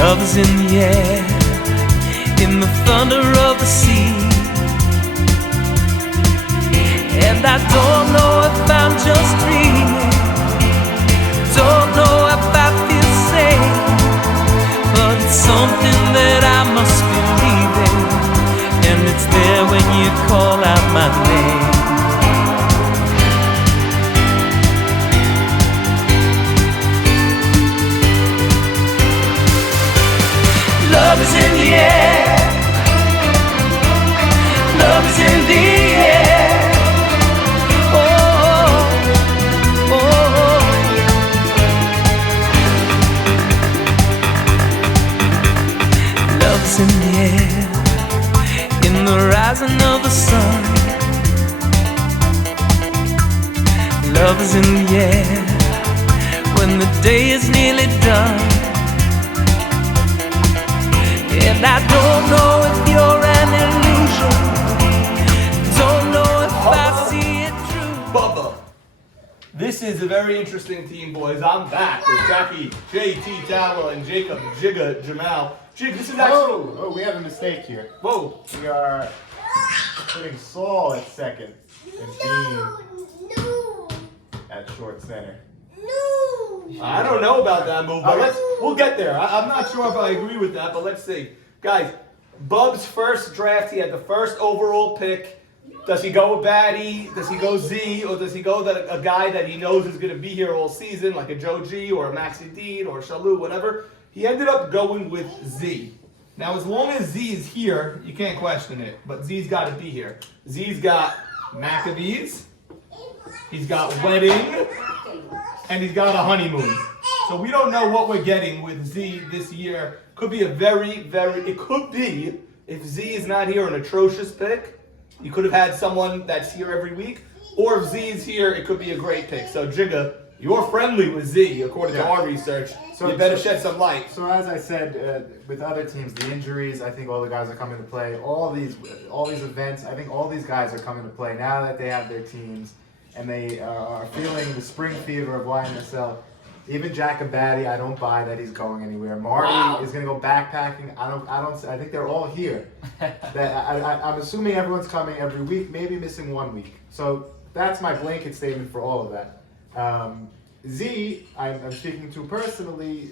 Love is in the air, in the thunder of the sea. And I don't know if I'm just dreaming, don't know if I feel safe, but it's something that I must believe in, and it's there when you call out my name. Love is in the air, love is in the air. Oh, oh, oh. Love is in the air, in the rising of the sun. Love is in the air, when the day is nearly done. And I don't know if you're an illusion, don't know if I see it true. Bubba. This is a very interesting team, boys. I'm back with Jackie, JT Tala, and Jacob Jigga Jamal. Jig, this is actually... Oh, we have a mistake here. Whoa. We are putting Saul at second and Dean at short center. I don't know about that move, but we'll get there. I'm not sure if I agree with that, but let's see. Guys, Bub's first draft, he had the first overall pick. Does he go with Batty? Does he go Z? Or does he go a guy that he knows is going to be here all season, like a Joe G or a Maxi Dean or Shalou, whatever? He ended up going with Z. Now, as long as Z is here, you can't question it, but Z's got to be here. Z's got Maccabees, he's got Wedding, and he's got a honeymoon. So we don't know what we're getting with Z this year. Could be a it could be, if Z is not here, an atrocious pick. You could have had someone that's here every week. Or if Z is here, it could be a great pick. So Jigga, you're friendly with Z, according to our research. So you better shed some light. So as I said, with other teams, the injuries, I think all the guys are coming to play. All these events, I think all these guys are coming to play now that they have their teams. And they are feeling the spring fever of YNSL. Even Jack and Batty, I don't buy that he's going anywhere. Marty is going to go backpacking. I think they're all here. I'm assuming everyone's coming every week, maybe missing 1 week. So that's my blanket statement for all of that. Z, I'm speaking to personally,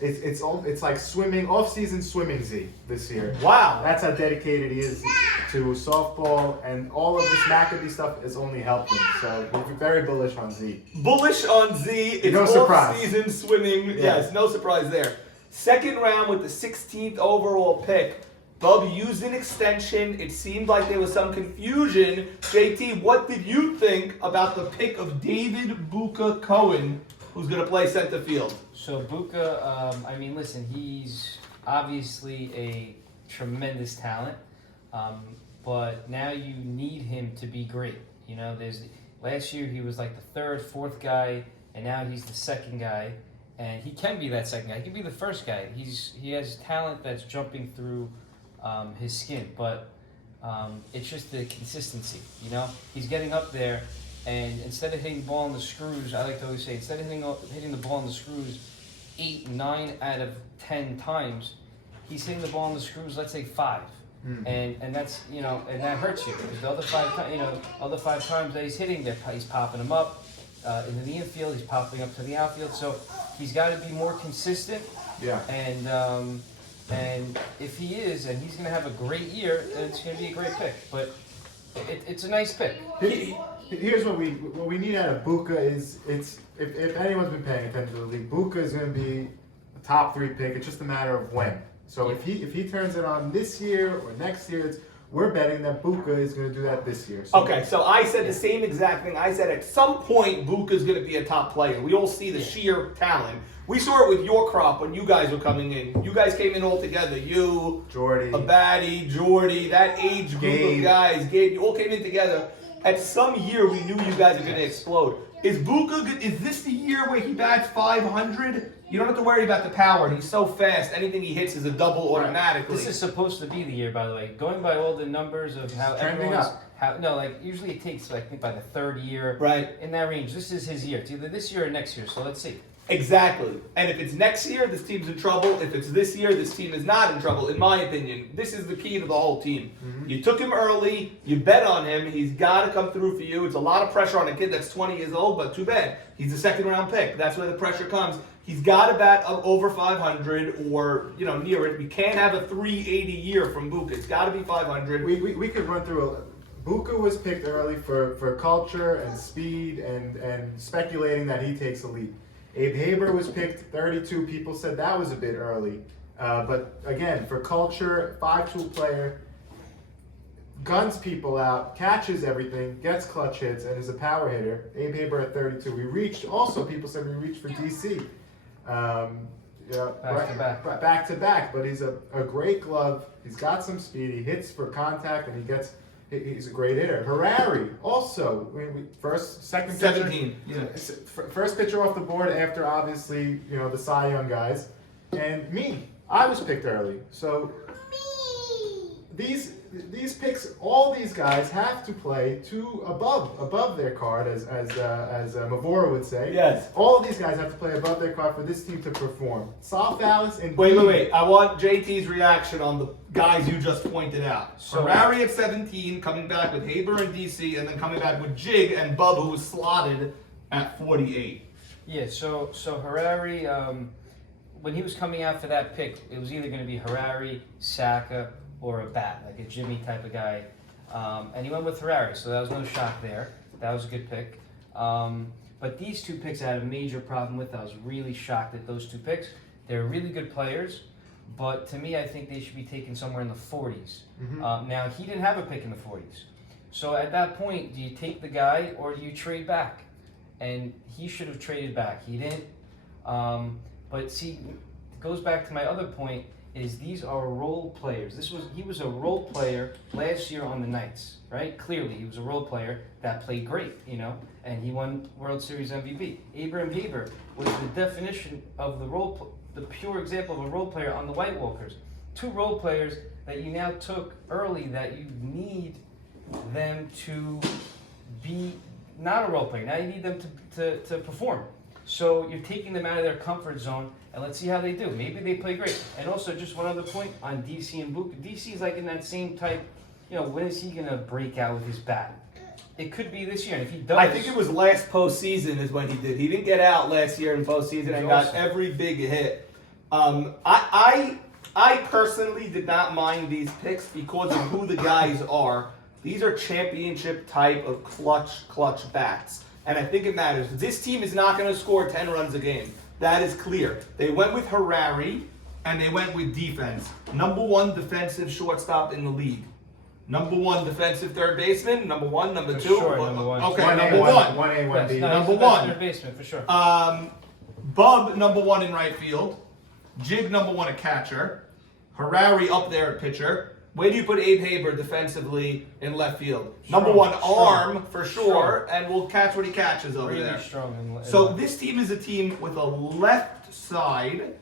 it's like swimming, off-season swimming Z this year. Wow. That's how dedicated he is to softball, and all of this Maccabee stuff has only helped him. So we're very bullish on Z. Bullish on Z. It's no surprise. Off-season swimming. Yeah. Yes, no surprise there. Second round with the 16th overall pick. Bub used an extension. It seemed like there was some confusion. JT, what did you think about the pick of David Buka Cohen, who's going to play center field? So Buka, I mean, listen, he's obviously a tremendous talent, but now you need him to be great. You know, last year he was like the third, fourth guy, and now he's the second guy, and he can be that second guy. He can be the first guy. He has talent that's jumping through his skin, but it's just the consistency. You know, he's getting up there. And instead of hitting the ball on the screws, I like to always say, instead of hitting the ball on the screws 8, 9 out of 10 times, he's hitting the ball on the screws, let's say 5. And that's, you know, and that hurts you. Because the other 5 times that he's hitting, he's popping them up into the infield, he's popping up to the outfield. So he's got to be more consistent. Yeah. And if he is, and he's going to have a great year, then it's going to be a great pick. But it's a nice pick. Here's what we need out of Buka is if anyone's been paying attention to the league, Buka is going to be a top 3 pick. It's just a matter of when. So if he turns it on this year or next year, we're betting that Buka is going to do that this year. So Okay, so I said the same exact thing. I said at some point Buka is going to be a top player. We all see the sheer talent. We saw it with your crop when you guys were coming in. You guys came in all together. You, Jordy, Abadi, Jordy, that age group Gabe. of guys. Gabe, you all came in together. At some year, we knew you guys were going to explode. Is Buka, is this the year where he bats 500? You don't have to worry about the power. He's so fast. Anything he hits is a double automatically. This is supposed to be the year, by the way. Going by all the numbers of how trending everyone's... up. Usually it takes, I think, by the third year. Right. In that range. This is his year. It's either this year or next year, so let's see. Exactly. And if it's next year, this team's in trouble. If it's this year, this team is not in trouble, in my opinion. This is the key to the whole team. You took him early. You bet on him. He's got to come through for you. It's a lot of pressure on a kid that's 20 years old, but too bad. He's a second-round pick. That's where the pressure comes. He's got to bat over 500 or, near it. We can't have a 380 year from Buka. It's got to be 500. We could run through Buka was picked early for culture and speed and speculating that he takes the lead. Abe Haber was picked 32. People said that was a bit early. But again, for culture, 5-tool player, guns people out, catches everything, gets clutch hits, and is a power hitter. Abe Haber at 32. People said we reached for DC. Back to back. But he's a great glove. He's got some speed. He hits for contact, and he's a great hitter. Harari also, second pitcher, 17. Yeah. First pitcher off the board after obviously the Cy Young guys, and I was picked early. So these picks, all these guys have to play above their card, as Mavora would say. Yes. All of these guys have to play above their card for this team to perform. Soft Alice and Wait. I want JT's reaction on the guys you just pointed out. So, Harari at 17, coming back with Haber and DC, and then coming back with Jig and Bubba, who was slotted at 48. Yeah, so Harari, when he was coming out for that pick, it was either going to be Harari, Saka, or a bat, like a Jimmy type of guy. And he went with Harari, so that was no shock there. That was a good pick. But these two picks I had a major problem with. I was really shocked at those two picks. They're really good players, but to me, I think they should be taken somewhere in the 40s. Now, he didn't have a pick in the 40s. So at that point, do you take the guy or do you trade back? And he should have traded back. He didn't. But see, it goes back to my other point, is these are role players. He was a role player last year on the Knights, right? Clearly, he was a role player that played great, and he won World Series MVP. Abraham Haber was the definition of the pure example of a role player on the White Walkers. Two role players that you now took early that you need them to be not a role player. Now you need them to perform. So you're taking them out of their comfort zone, and let's see how they do. Maybe they play great. And also, just one other point on DC and Buka. DC is like in that same type, when is he going to break out with his bat? It could be this year, and if he does... I think it was last postseason is when he did. He didn't get out last year in postseason and got every big hit. I personally did not mind these picks because of who the guys are. These are championship type of clutch bats. And I think it matters. This team is not going to score 10 runs a game. That is clear. They went with Harari, and they went with defense. Number 1 defensive shortstop in the league. Number 1 defensive third baseman. Number 1, number 2. Sure, number 1. Okay, one number A, 1. 1A, 1B. Number 1. Third baseman, for sure. Bub, number 1 in right field. Jig, number 1 at catcher. Harari up there at pitcher. Where do you put Abe Haber defensively in left field? Number 1, arm for sure, and we'll catch what he catches over really there. Strong. So this team is a team with a left side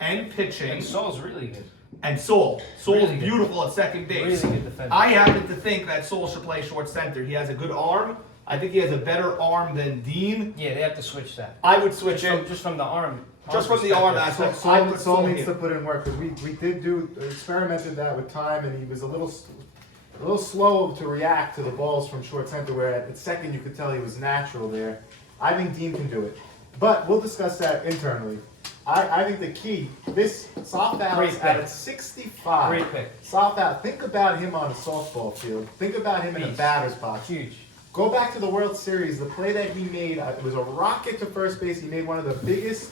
and pitching. And Saul's really good. And Saul's Really beautiful at second base. Really good defender. I happen to think that Saul should play short center. He has a good arm. I think he has a better arm than Dean. Yeah, they have to switch that. I would switch him. Just from the arm. Just from the arm aspect. Saul needs to put in work because we did experimented that with time, and he was a little slow to react to the balls from short center. Where at second you could tell he was natural there. I think Dean can do it, but we'll discuss that internally. I think the key, this Soft Alex at 65. Great pick. Soft Alex, think about him on a softball field. Think about him in a batter's box. Huge. Go back to the World Series. The play that he made, it was a rocket to first base. He made one of the biggest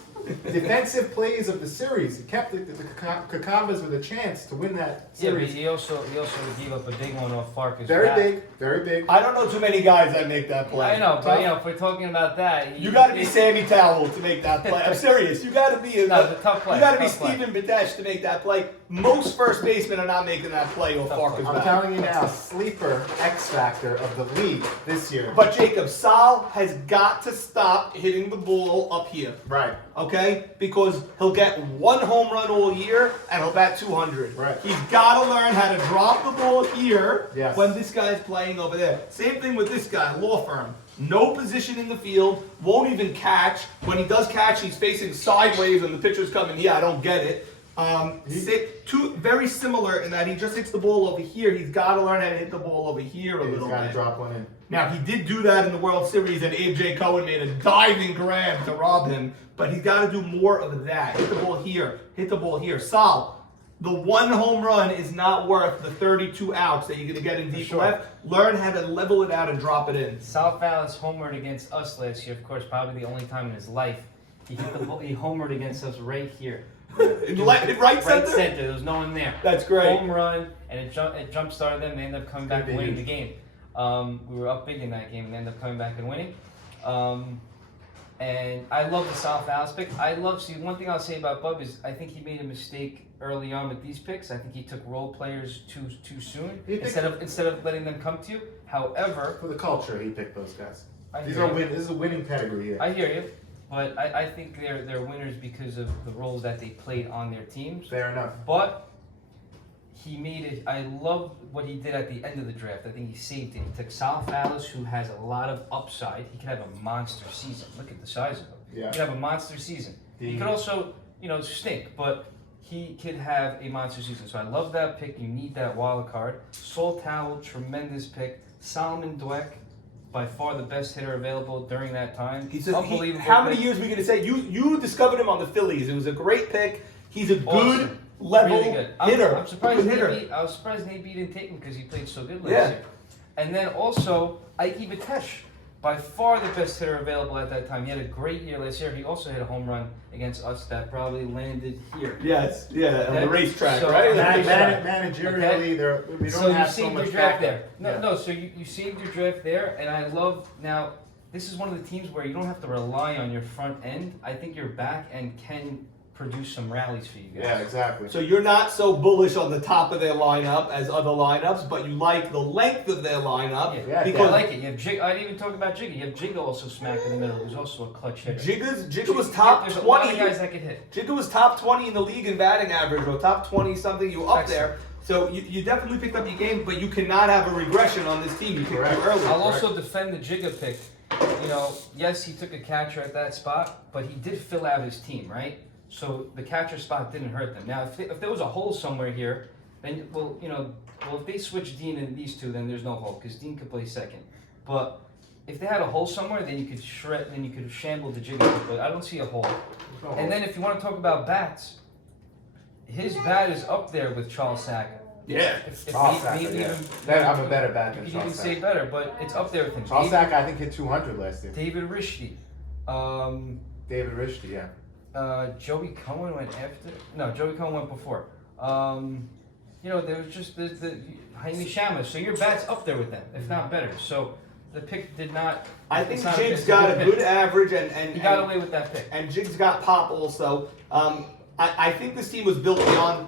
defensive plays of the series. He kept the Kakambas with a chance to win that Yeah, but series. he also gave up a big one off Farkas. Very big. I don't know too many guys that make that play. I know, but if we're talking about that, You got to be Sammy Towell to make that play. I'm serious. You got to be No, it's a tough play. You got to be Tough play. Stephen Bitesh to make that play. Most first basemen are not making that play off Tough Farkas. play. I'm telling you now, sleeper X factor of the league this year. But Jacob, Sal has got to stop hitting the ball up here. Right. Okay. okay? Because he'll get 1 home run all year and he'll bat 200. Right. He's got to learn how to drop the ball here Yes. when this guy's playing over there. Same thing with this guy, law firm. No position in the field, won't even catch. When he does catch, he's facing sideways and the pitcher's coming here. I don't get it. Very similar in that he just hits the ball over here. He's got to learn how to hit the ball over here a little He's got to bit. drop one in. Now, he did do that in the World Series, and Abe J. Cohen made a diving grab to rob him, but he's got to do more of that. Hit the ball here, hit the ball here. Sal, the 1 home run is not worth the 32 outs that you're going to get in deep left. Learn how to level it out and drop it in. Sal Fallis homered against us last year, of course, probably the only time in his life. He hit the ball, he homered against us right here. Right center? There was no one there. That's great. Home run, and it jump started them. They ended up coming back and winning the game. We were up big in that game and ended up coming back and winning. And I love the Sal Fallis pick. One thing I'll say about Bub is I think he made a mistake early on with these picks. I think he took role players too soon instead of letting them come to you. However, For the culture, he picked those guys. This This is a winning pedigree here. I hear you, but I think they're winners because of the roles that they played on their teams. Fair enough. But he made it. I love what he did at the end of the draft. I think he saved it. He took Sal Fallis, who has a lot of upside. He could have a monster season. Look at the size of him. Yeah. He could have a monster season. He could also, stink, but he could have a monster season. So I love that pick. You need that wild card. Sol Towel, tremendous pick. Solomon Dweck, by far the best hitter available during that time. He's unbelievable. How pick. many years are we going to say? You discovered him on the Phillies. It was a great pick. He's a good Awesome. level Really good. hitter. I'm surprised Good hitter. I was surprised Nate didn't take him because he played so good last Yeah. year. And then also Ike Vitesh, by far the best hitter available at that time. He had a great year last year. He also hit a home run against us that probably landed here. Yes, yeah, on the Okay. racetrack, So- right? Managerially, we don't So you have so saved much your draft backup. there. No, so you saved your draft there, and I love now. This is one of the teams where you don't have to rely on your front end. I think your back end can produce some rallies for you guys. Yeah, exactly. So you're not so bullish on the top of their lineup as other lineups, but you like the length of their lineup Yeah, because I like it. You have I didn't even talk about Jigga. You have Jigga also smack in the middle, who's also a clutch hitter. Jigga was top There's a lot 20. of guys that can hit. Jigga was top 20 in the league in batting average, or top 20 something. You up there. So you definitely picked up your game, but you cannot have a regression on this team. You picked Correct. too early. I'll also defend the Jigga pick. Yes, he took a catcher at that spot, but he did fill out his team, right? So the catcher spot didn't hurt them. Now, if there was a hole somewhere here, then if they switch Dean and these two, then there's no hole because Dean could play second. But if they had a hole somewhere, then you could shamble the Jigga. But I don't see a hole. And then if you want to talk about bats, his bat is up there with Charles Sack. Yeah. I'm a better bat than You can even Charles say Sack. better, but it's up there with him. Charles Sack, I think, hit 200 last year. David Rishti. David Rishti, yeah. Joey Cohen went after. No, Joey Cohen went before. There was just the Jaime Shama. So your bat's up there with them, if not better. So the pick did not. I think it's not Jig's it's got a pick. good average, and He got away with that pick. And Jig's got pop also. I think this team was built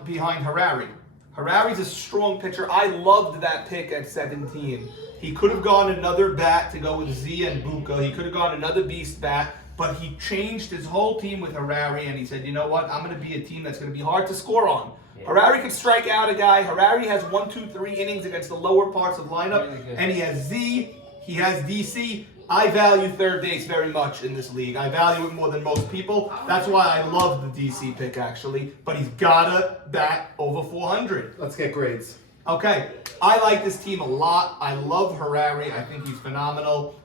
behind Harari. Harari's a strong pitcher. I loved that pick at 17. He could have gone another bat to go with Z and Buka. He could have gone another beast bat, but he changed his whole team with Harari, and he said, you know what? I'm going to be a team that's going to be hard to score on. Yeah. Harari can strike out a guy. Harari has 1, 2, 3 innings against the lower parts of lineup, really and he has Z. He has DC. I value third base very much in this league. I value it more than most people. That's why I love the DC pick, actually. But he's got to bat over 400. Let's get grades. Okay. I like this team a lot. I love Harari. I think he's phenomenal.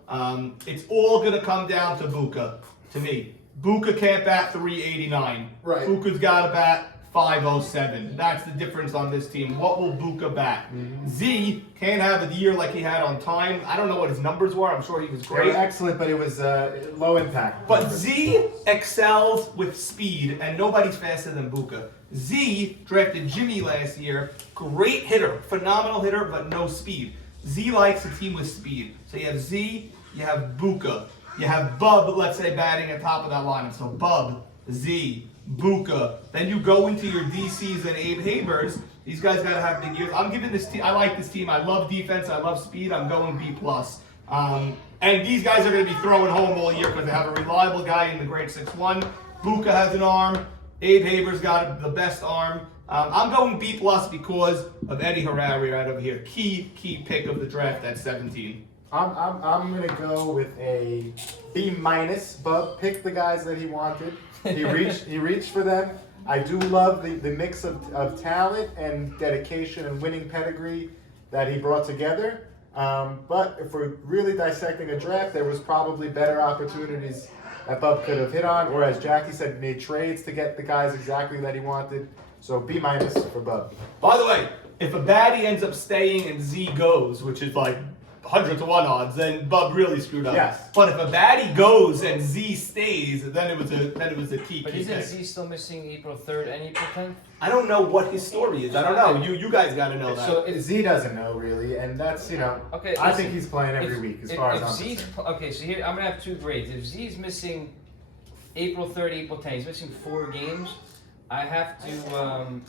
It's all going to come down to Buka, to me. Buka can't bat 389. Right. Buka's got to bat 507. That's the difference on this team. What will Buka bat? Z can't have a year like he had on time. I don't know what his numbers were. I'm sure he was They great. were excellent, but it was low impact. But Z excels with speed, and nobody's faster than Buka. Z drafted Jimmy last year. Great hitter, phenomenal hitter, but no speed. Z likes a team with speed. So you have Z, you have Buka, you have Bub, let's say, batting at top of that lineup. So Bub, Z, Buka. Then you go into your DCs and Abe Habers. These guys got to have big years. I'm giving this team. I like this team. I love defense. I love speed. I'm going B+. And these guys are going to be throwing home all year because they have a reliable guy in the grade 6-1. Buka has an arm. Abe Haber's got the best arm. I'm going B+ because of Eddie Harari right over here. Key pick of the draft at 17. I'm gonna go with a B-. Bub picked the guys that he wanted. He reached for them. I do love the mix of talent and dedication and winning pedigree that he brought together. But if we're really dissecting a draft, there was probably better opportunities that Bub could have hit on, or as Jackie said, made trades to get the guys exactly that he wanted. So B- for Bub. By the way, if a baddie ends up staying and Z goes, which is like 100 to 1 odds, then Bub really screwed up. Yes. But if a baddie goes and Z stays, then it was a key. But key isn't pick. Z still missing April 3rd and April 10th? I don't know what his story is. I don't know. You guys got to know that. So Z doesn't know really, and that's Okay, I listen, think he's playing every week as far as I'm Z's concerned. okay, so here I'm gonna have two grades. If Z's missing April 3rd, April 10th, he's missing 4 games. I have to.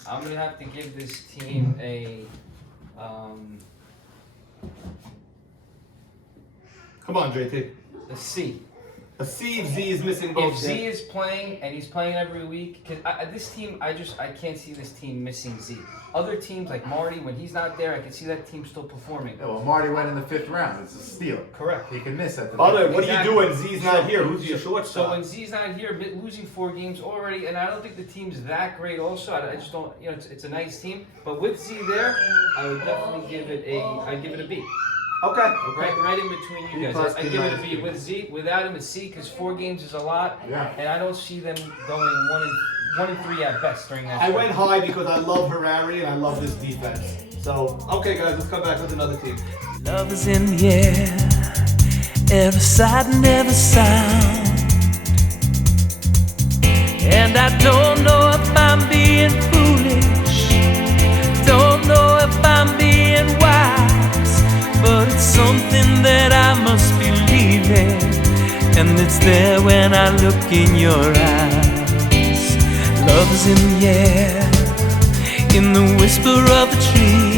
I'm gonna have to give this team a. Come on, JT. A C. A C if Z is missing both. If Z is playing and he's playing every week, because this team, I can't see this team missing Z. Other teams like Marty, when he's not there, I can see that team still performing. Yeah, well, Marty went in the 5th round. It's a steal. Correct. He can miss at the. By the way, fifth. what do you do when Z's not here? Who's your shortstop? So when Z's not here, losing 4 games already, and I don't think the team's that great. Also, I just don't. It's a nice team, but with Z there, I would definitely give it a. I'd give it a B. Okay. Right in between you B+, guys. I give it a B-. B. With Z, without him, a C, because 4 games is a lot. Yeah. And I don't see them going 1 and 3 at best during that. I stretch. went high because I love Harari and I love this defense. So, okay, guys, let's come back with another team. Love is in the air, every sight and every sound. And I don't know if I'm being foolish, don't know if I'm being wise, but it's something that I must believe in, and it's there when I look in your eyes. Love is in the air, in the whisper of the tree.